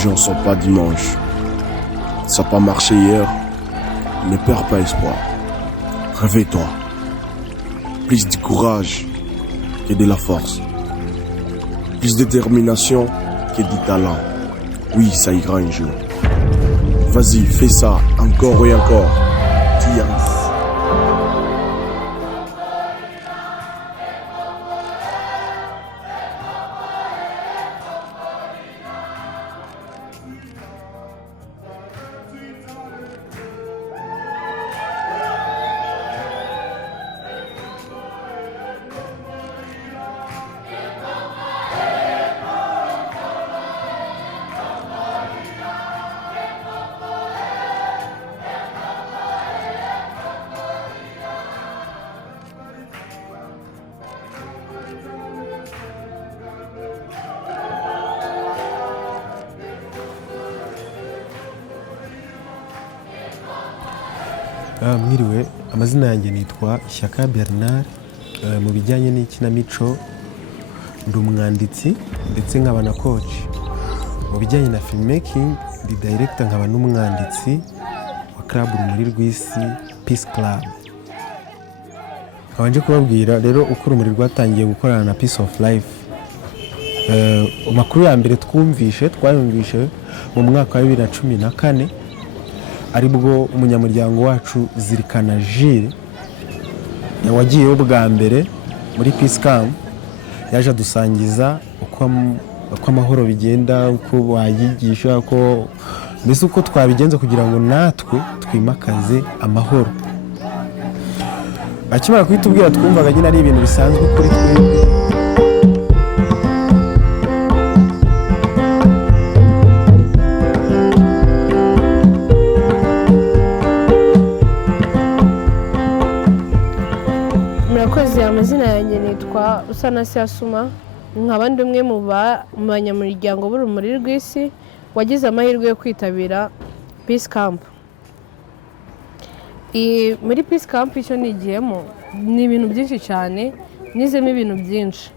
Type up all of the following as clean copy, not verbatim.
gens sont pas dimanche. Ça n'a pas marché hier. Ne perds pas espoir. Réveille-toi. Plus de courage que de la force. Plus de détermination que du talent. Oui, ça ira un jour. Vas-y, fais ça encore et encore. Tu y arrives. Mwiriwe, amazina yanjye nitwa Shyaka Bernard. Mu bijyanye n'ikinamico ndi umwanditsi ndetse nkaba na coach. Mu bijyanye na filmmaking ndi director nkaba n'umwanditsi wa club Urumuri rw'Isi Peace Club. Nkabanje kubabwira rero uko Urumuri rwatangiye gukorana na Peace of Life. Amakuru ya mbere twayumvishe mu mwaka wa 2014 aribwo umunyamuryango wacu Zirikana Jules wagiyeho bwa mbere muri Peace Camp yaje adusangiza uko amahoro bigenda, uko wayigisha, uko twabigenza kugira ngo natwe twimakaze amahoro. Akimara kwitubwira twumvaga nyine ari ibintu bisanzwe kuri twebwe. Amazina yanjye nitwa Usanasi Asuma, nkaba ndi umwe mu banyamuryango b'Urumuri rw'Isi wagize amahirwe yo kwitabira Peace Camp. Muri Peace Camp icyo nigiyemo ni ibintu byinshi cyane, nizemo ibintu byinshi,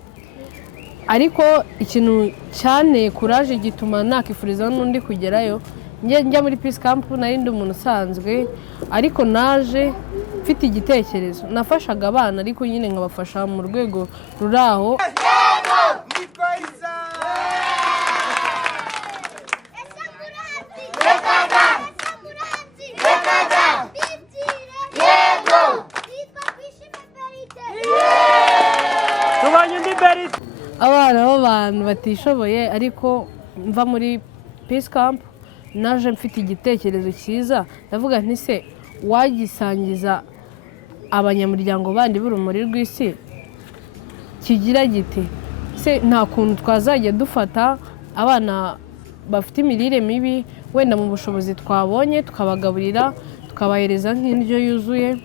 ariko ikintu cyane courage gituma nakifuriza n'undi kugerayo. Njya muri Peace Camp nari ndi umuntu usanzwe, ariko naje mfite igitekerezo. Nafashaga abana ariko nyine nkabafasha mu rwego ruraho. Abana b'abantu batishoboye, ariko mva muri Peace Camp naje mfite igitekerezo cyiza. Ndavuga nti se wagisangiza abanyamuryango bandi b'Urumuri rw'Isi kigira gite? Se nta kuntu twazajya dufata abana bafite imirire mibi, wenda mu bushobozi twabonye tukabagaburira, tukabahereza nk'indyo yuzuye.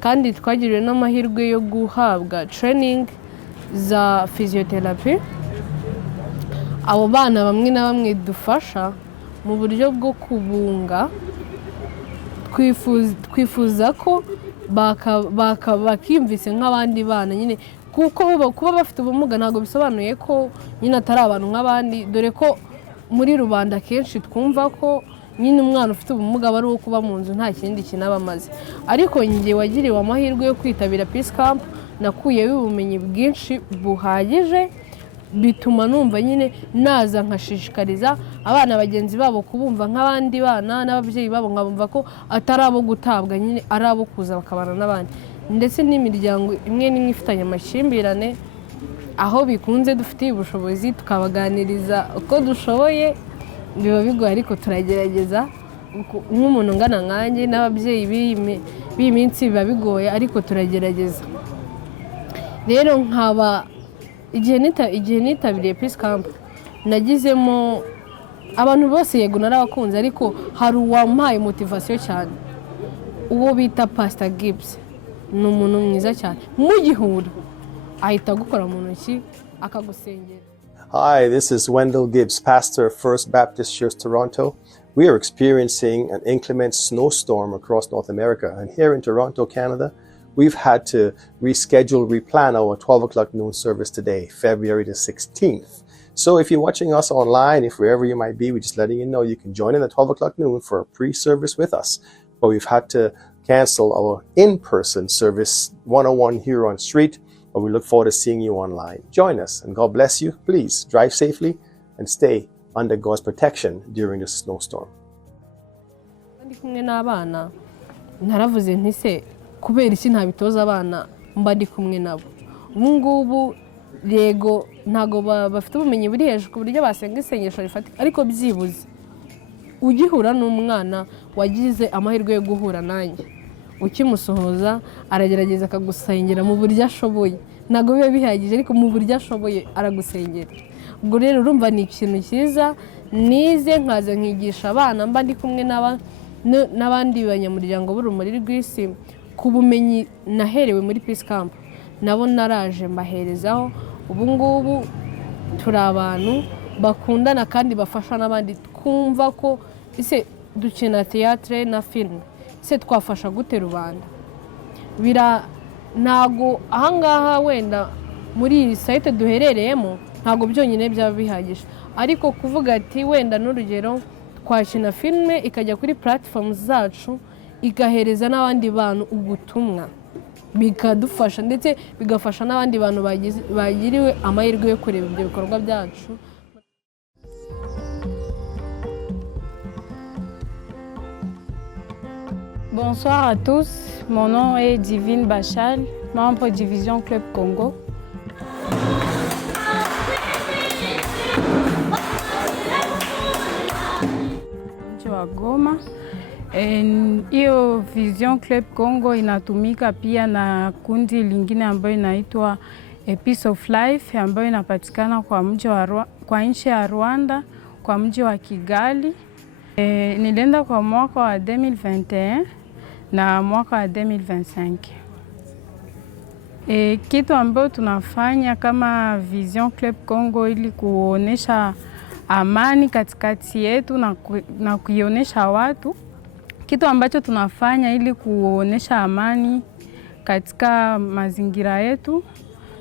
Kandi twagiriwe n'amahirwe yo guhabwa training za physiotherapy. Abo bana bamwe na bamwe dufasha mu buryo bwo kubunga, twifuza ko bakimvise nk'abandi bana nyine, kuko kuba bafite ubumuga ntabwo bisobanuye ko nyine atari abantu nk'abandi, dore ko muri rubanda kenshi twumva ko nyine umwana ufite ubumuga aba ari uwo kuba mu nzu nta kindi kinaba amaze. Ariko njye wagiriwe amahirwe yo kwitabira Peace Camp, nakuyeho ubumenyi bwinshi buhagije, bituma numva nyine naza nkashishikariza abana bagenzi babo kubumva nk'abandi bana, n'ababyeyi babo nkabumva ko atari abo gutabwa, nyine ari abo kuza bakabana n'abandi. Ndetse n'imiryango imwe n'imwe ifitanye amakimbirane, aho bikunze dufitiye ubushobozi tukabaganiriza uko dushoboye. Biba bigoye ariko turagerageza. Nk'umuntu ungana nkanjye n'ababyeyi b'iyi minsi biba bigoye, ariko turagerageza. Rero nkaba igihe nitabiriye Peace Camp nagizemo abantu bose, yego narabakunze, ariko hari uwampaye motivation cyane, uwo bita Pastor Gibbs. Ni umuntu mwiza cyane, mugihura ahita gukora mu ntoki akagusengera. Hi, this is Wendell Gibbs, pastor of First Baptist Church Toronto. We are experiencing an inclement snowstorm across North America, and here in Toronto, Canada, we've had to replan our 12 o'clock noon service today, February the 16th, So if you're watching us online, if wherever you might be, we're just letting you know you can join in at 12 o'clock noon for a pre-service with us. But we've had to cancel our in-person service 101 here on street, but we look forward to seeing you online. Join us and God bless you. Please drive safely and stay under God's protection during this snowstorm. Ndi kumwe n'abana naravuze nti se kubera iki ntabitoza abana mba ndi kumwe nabo. Ubu ngubu yego ntago bafite ubumenyi buri hejuru ku buryo basenga isengesho rifatika, ariko byibuze ugihura n'umwana wagize amahirwe yo guhura nanjye, ukimusohoza aragerageza akagusengera mu buryo ashoboye. Ntago biba bihagije, ariko mu buryo ashoboye aragusengera. Ubwo rero urumva ni ikintu cyiza nize nkaza nkigisha abana mba ndi kumwe n'abandi banyamuryango b'Urumuri rw'Isi ku bumenyi naherewe muri Peace Camp, nabo naraje mbaherezaho. Ubu ngubu turi abantu bakundana kandi bafasha n'abandi, twumva ko ise dukina theatre na film, ise twafasha gute rubanda. Ntago ahangaha wenda muri iyi site duherereyemo ntago byonyine byaba bihagije, ariko kuvuga ati wenda n'urugero twakina filme ikajya kuri platforms zacu igahereza n'abandi bantu ubutumwa, bikadufasha ndetse bigafasha n'abandi bantu bagiriwe amahirwe yo kureba ibyo bikorwa byacu. Bonsoir à tous, mon nom est Divine Bachal, membre Division Club Congo. Mji wa Goma. Hiyo Vision Club Congo inatumika pia na kundi lingine ambayo inaitwa A Piece of Life ambayo inapatikana kwa nchi ya Rwanda, kwa mji wa Kigali. Nilienda kwa mwaka wa 2021 na mwaka wa 2025. Kitu ambayo tunafanya kama Vision Club Congo ili kuonesha amani katikati yetu na kuionesha watu. Kitu ambacho tunafanya ili kuonesha amani katika mazingira yetu,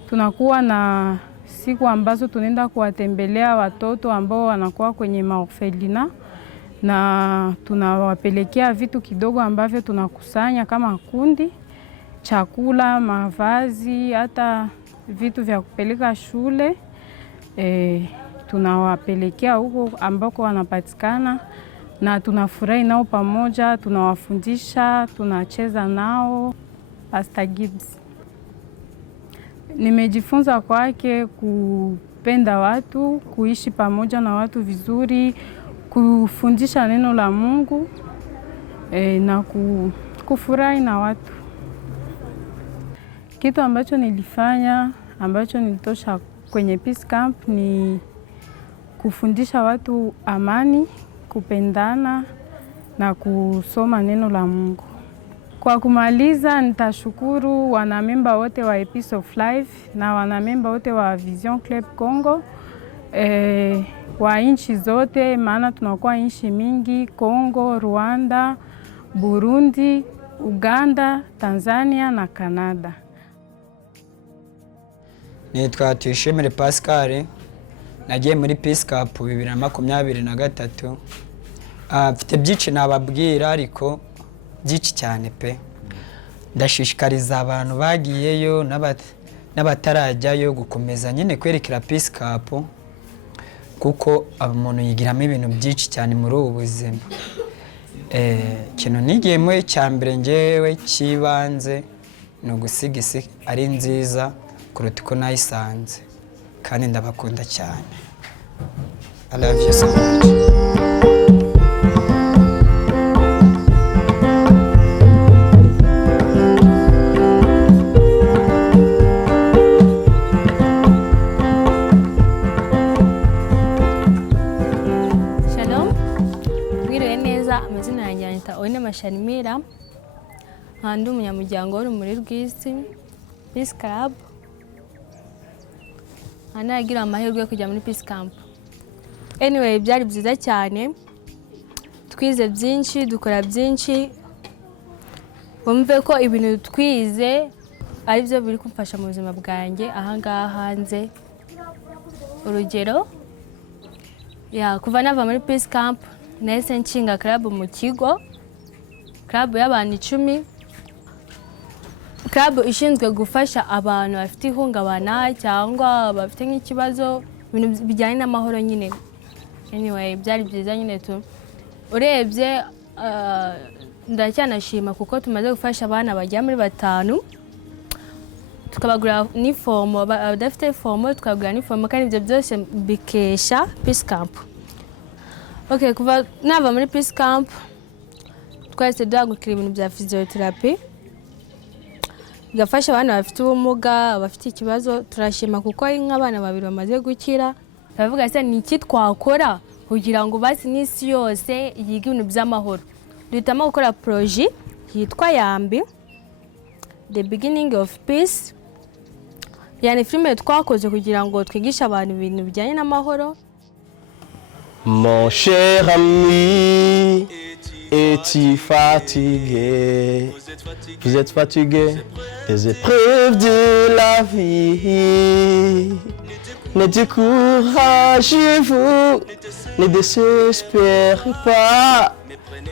tunakuwa na siku ambazo tunaenda kuwatembelea watoto ambao wanakuwa kwenye maorfelina, na tunawapelekea vitu kidogo ambavyo tunakusanya kama kundi, chakula, mavazi, hata vitu vya kupeleka shule. Tunawapelekea huko ambako wanapatikana na tunafurahi nao pamoja, tunawafundisha, tunacheza nao. Pastor Gibbs. Nimejifunza kwake kupenda watu, kuishi pamoja na watu vizuri, kufundisha neno la Mungu na kufurahi na watu. Kitu ambacho nilifanya, ambacho nilitosha kwenye Peace Camp ni kufundisha watu amani, kupendana na kusoma neno la Mungu. Kwa kumaliza, nitashukuru wanamemba wote wa A Piece of Life na wanamemba wote wa Vision Club Congo, wa nchi zote, maana tunakuwa nchi mingi: Congo, Rwanda, Burundi, Uganda, Tanzania na Canada. Nitwa Tuyishimire Pascal, nagiye muri Peace Camp 2023. Mfite byinshi nababwira, ariko byinshi cyane pe. Ndashishikariza abantu bagiyeyo n'abatarajyayo gukomeza nyine kwerekera Peace Camp, kuko umuntu yigiramo ibintu byinshi cyane muri ubu buzima. Kintu nigiyemo cyambere ngewe kibanze no gusiga isi ari nziza kuruta uko nayisanze, kandi ndabakunda cyane. I love you so much. Shanimira, ndi umunyamuryango w'Urumuri rw'Isi Peace Club. Anagira amahirwe yo kujya muri Peace Camp. Anyway, byari byiza cyane, twize byinshi, dukora byinshi. Bumve ko ibintu twize ari byo biri kumfasha mu buzima bwanjye ahangaha hanze. Urugero, kuva nava muri Peace Camp nahise nshinga club mu kigo, club y'abantu 10, club ishinzwe gufasha abantu bafite ihungabana cyangwa bafite nk'ikibazo ibintu bijyanye n'amahoro nyine. Anyway, byari byiza nyine tu. Urebye ndacyanashima kuko tumaze gufasha abana bajya muri 5, tukabagura uniform, abadafite uniform tukabagura uniform, kandi ibyo byose bikesha Peace Camp. Okay, kuva nava muri Peace Camp twese duhagurukira ibintu bya physiotherapy, gafasha abana bafite ubumuga, bafite ikibazo. Turashima kuko ari nk'abana 2 bamaze gukira. Bavuga se ni iki twakora kugira ngo basi n'isi yose yige ibintu by'amahoro. Duhitamo gukora projet yitwa Yambi, The Beginning of Peace. Yani filime twakoze kugira ngo twigisha abantu ibintu bijyanye n'amahoro. Mon cher ami, es-tu fatigué? Vous êtes fatigué des épreuves de la vie. Ne découragez-vous, ne désespérez pas,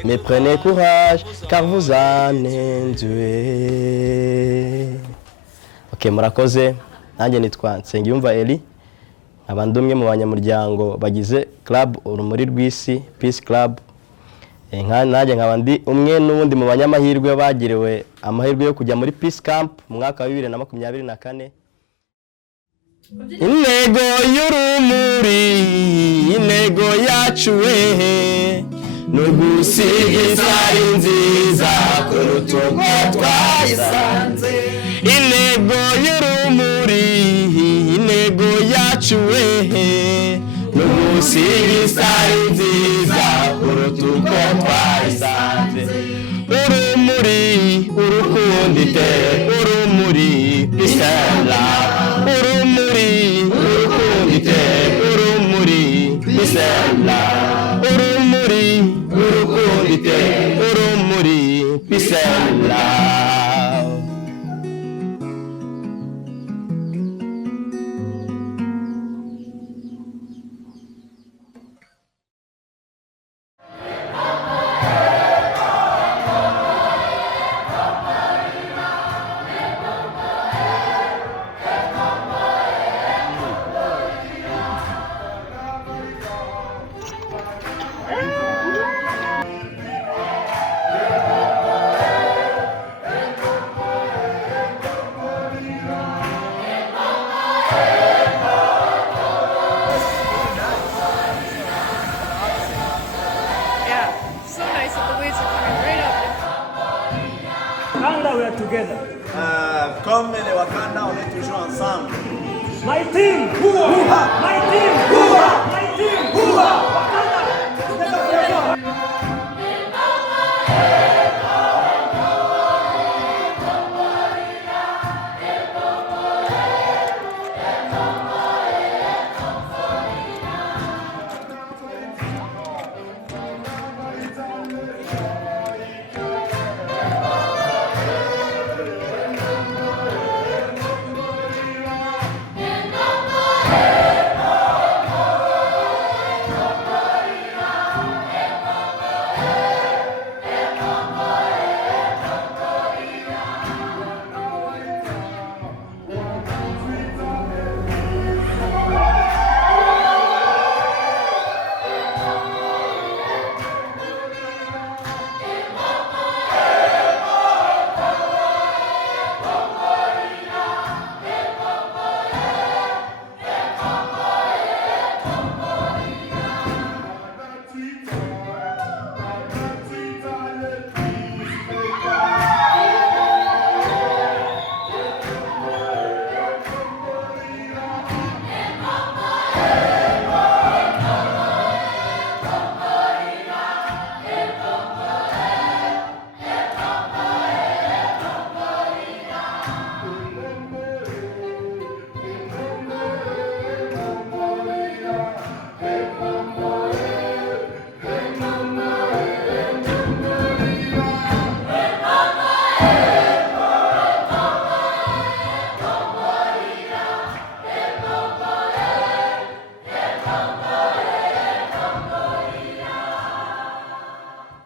mais prenez courage car vous en êtes doué. Ok, murakoze. Nanjye nitwa Nsengiyumva Eli, abandumwe mu banyamuryango bagize club Urumuri rw'Isi Peace Club. Nanjye nkaba ndi umwe n'ubundi mu banyamahirwe bagiriwe amahirwe yo kujya muri Peace Camp mu mwaka wa 2024. Intego y'urumuri, intego yacu wehe, nugusigiza nziza kuruta uko twayisanze. Intego y'urumuri, intego yacu wehe, nugusigiza nziza kuruta uko twayisanze. Urumuri, urukundo iteka, urumuri isela, urumuri, urukundo iteka, urumuri isela, urumuri, urukundo iteka, urumuri isela. Wakanda, we are together. Comme les Wakanda, on est toujours ensemble. My team! My team! My team!